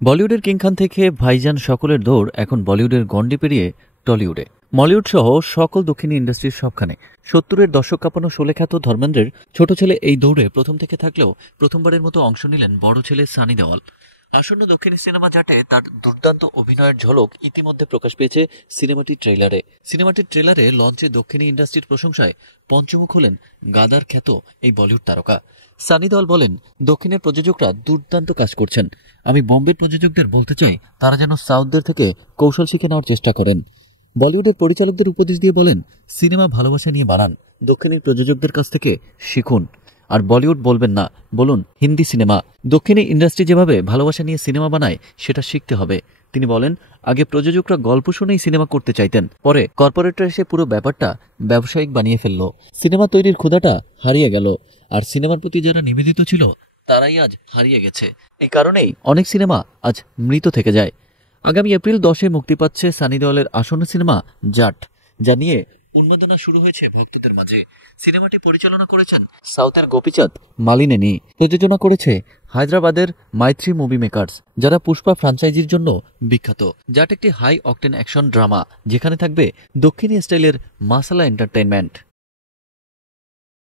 বলিউডের কিং খান থেকে ভাইজান সকলের দৌড় এখন বলিউডের গণ্ডি পেরিয়ে টলিউডে। মলিউড সহ সকল দক্ষিণী ইন্ডাস্ট্রির সবখানে 70-এর দশক কাঁপানো শোলেখ্যাত ধর্মেন্দ্রের ছোট ছেলে এই দৌড়ে প্রথম থেকে থাকলেও প্রথমবারের মতো অংশ নিলেন বড় ছেলে সানি দেওয়াল। আসন্ন দক্ষিণী সিনেমা জাটে তার দুর্দান্ত অভিনয়ের ঝলক ইতিমধ্যে প্রকাশ পেয়েছে সিনেমাটির ট্রেলারে লঞ্চে দক্ষিণী ইন্ডাস্ট্রির প্রশংসায় পঞ্চমুখ হলেন গাদার খ্যাত এই বলিউড তারকা। সানি দেওয়াল বলেন, দক্ষিণের প্রযোজকরা দুর্দান্ত কাজ করছেন। আমি বম্বের প্রযোজকদের বলতে চাই তারা যেন সাউথদের থেকে কৌশল শিখে নেওয়ার চেষ্টা করেন। বলিউডের পরিচালকদের উপদেশ দিয়ে বলেন, সিনেমা ভালোবাসা নিয়ে বানান, দক্ষিণের প্রযোজকদের কাছ থেকে শিখুন। আর বলিউড বলবেন না, বলুন হিন্দি সিনেমা। দক্ষিণী ইন্ডাস্ট্রি যেভাবে ভালোবাসা নিয়ে সিনেমা বানায় সেটা শিখতে হবে। তিনি বলেন, আগে প্রযোজকরা গল্প শুনেই সিনেমা করতে চাইতেন, পরে কর্পোরেটরা এসে পুরো ব্যাপারটা ব্যবসায়িক বানিয়ে ফেলল। সিনেমা তৈরির ক্ষুধাটা হারিয়ে গেল, আর সিনেমার প্রতি যারা নিবেদিত ছিল তারাই আজ হারিয়ে গেছে। এই কারণেই অনেক সিনেমা আজ মৃত থেকে যায়। আগামী এপ্রিল 10-এ মুক্তি পাচ্ছে সানি দেওয়ালের আসন্ন সিনেমা জাট, যা নিয়ে উন্মাদনা শুরু হয়েছে ভক্তদের মাঝে। সিনেমাটি পরিচালনা করেছেন সাউথের গোপীচাঁদ মালিনেনি, প্রযোজনা করেছে হায়দ্রাবাদের মাইত্রী মুভি মেকার্স, যারা পুষ্পা ফ্রাঞ্চাইজির জন্য বিখ্যাত। জাট একটি হাই অকটেন অ্যাকশন ড্রামা, যেখানে থাকবে দক্ষিণী স্টাইলের মাসালা এন্টারটেইনমেন্ট।